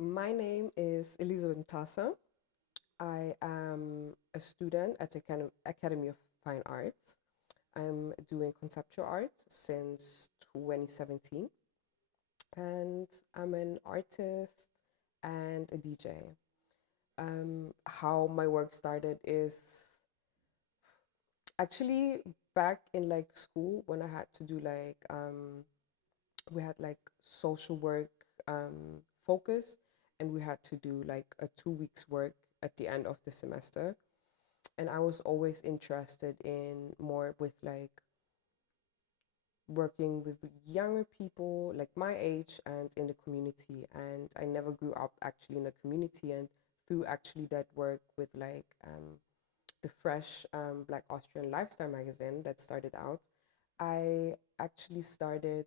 My name is Elisabeth Mtasa. I am a student at the Academy of Fine Arts. I'm doing conceptual art since 2017, and I'm an artist and a DJ. How my work started is actually back in like school when I had to do we had like social work focus, and we had to do like a 2 weeks work at the end of the semester. And I was always interested in more with like working with younger people like my age and in the community. And I never grew up actually in a community, and through actually that work with the fresh Black Austrian lifestyle magazine that started out, I actually started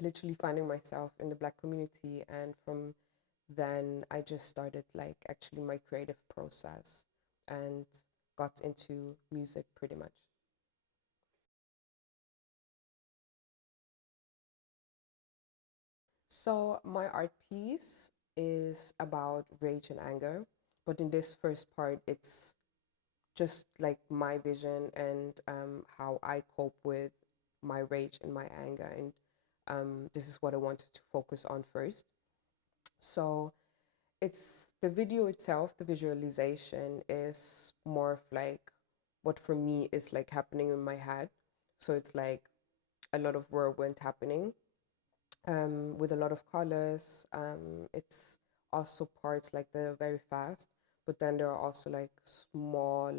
literally finding myself in the Black community. And from then I just started like actually my creative process and got into music pretty much. So my art piece is about rage and anger, but in this first part it's just like my vision and how I cope with my rage and my anger. And this is what I wanted to focus on first. So it's the video itself, the visualization is more of like what for me is like happening in my head. So it's like a lot of whirlwind happening with a lot of colors. It's also parts like that are very fast, but then there are also like small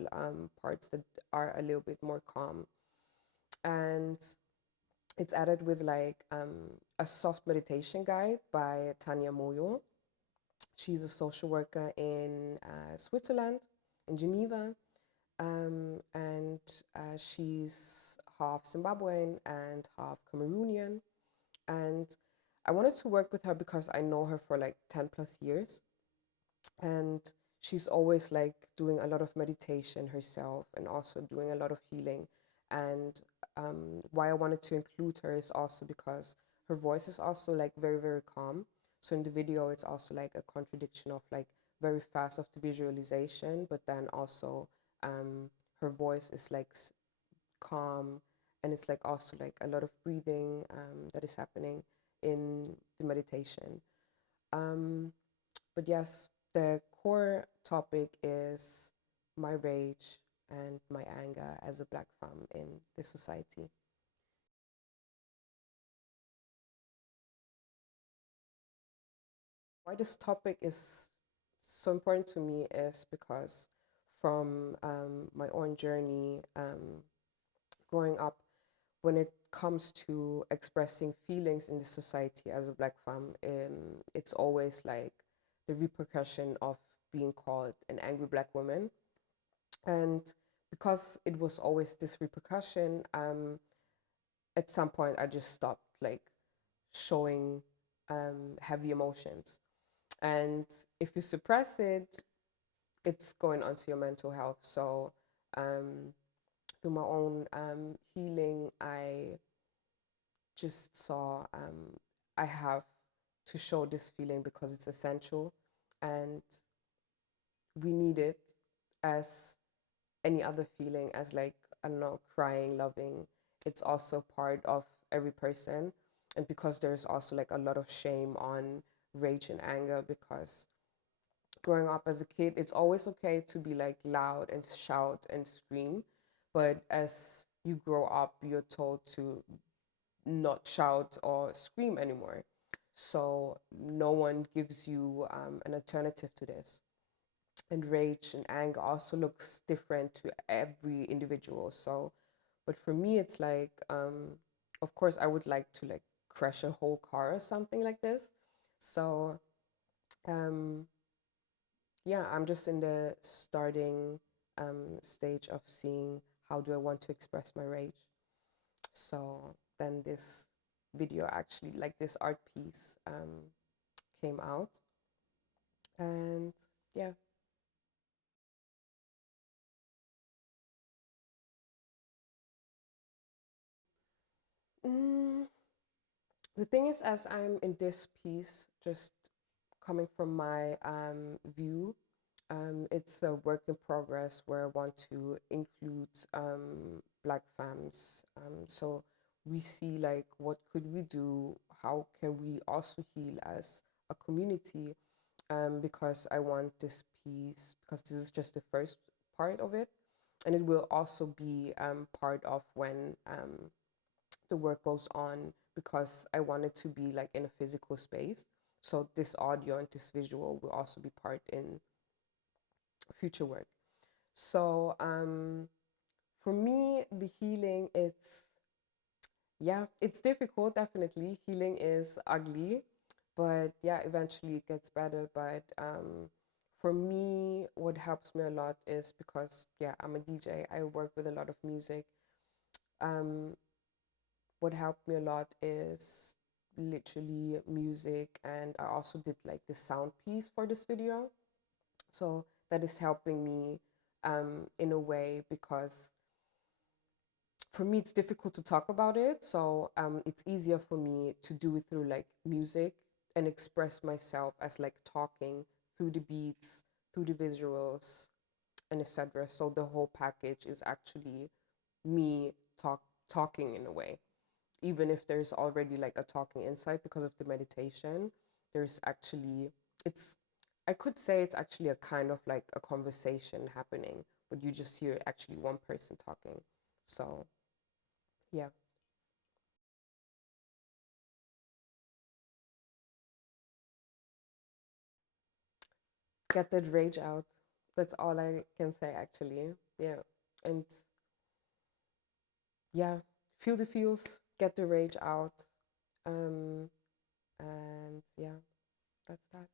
parts that are a little bit more calm. And it's added with like a soft meditation guide by Tanya Moyo. She's a social worker in Switzerland, in Geneva, and she's half Zimbabwean and half Cameroonian. And I wanted to work with her because I know her for like 10 plus years. And she's always like doing a lot of meditation herself and also doing a lot of healing. And why I wanted to include her is also because her voice is also like very, very calm. So in the video, it's also like a contradiction of like very fast of the visualization, but then also her voice is like calm, and it's like also like a lot of breathing that is happening in the meditation. Um, but yes, the core topic is my rage and my anger as a Black femme in this society. Why this topic is so important to me is because from my own journey growing up, when it comes to expressing feelings in the society as a Black femme, it's always like the repercussion of being called an angry Black woman. And because it was always this repercussion, at some point I just stopped like showing heavy emotions. And if you suppress it, it's going onto your mental health. So um, through my own healing, I just saw I have to show this feeling because it's essential, and we need it as any other feeling, as like, I don't know, crying, loving. It's also part of every person. And because there's also like a lot of shame on rage and anger, because growing up as a kid, it's always okay to be like loud and shout and scream. But as you grow up, you're told to not shout or scream anymore. So no one gives you an alternative to this. And rage and anger also looks different to every individual. So, but for me, it's like, of course, I would like to like crash a whole car or something like this. So, um, yeah, I'm just in the starting stage of seeing how do I want to express my rage. So then this video actually, like this art piece, came out, and yeah. Mm, the thing is, as I'm in this piece, just coming from my view, it's a work in progress where I want to include Black femmes. So we see like what could we do? How can we also heal as a community? Because I want this piece, because this is just the first part of it, and it will also be part of when the work goes on, because I want it to be like in a physical space. So this audio and this visual will also be part in future work. So for me, the healing, it's difficult, definitely. Healing is ugly, but yeah, eventually it gets better. But for me, what helps me a lot is because, yeah, I'm a DJ, I work with a lot of music. Um, what helped me a lot is literally music, and I also did like the sound piece for this video. So that is helping me in a way, because for me it's difficult to talk about it. So it's easier for me to do it through like music and express myself as like talking through the beats, through the visuals, and etc. So the whole package is actually me talking in a way, even if there's already like a talking inside because of the meditation. There's actually, it's, I could say it's actually a kind of like a conversation happening, but you just hear actually one person talking. So yeah, get that rage out. That's all I can say actually. Yeah. And yeah, feel the feels, get the rage out. Um and yeah, that's that.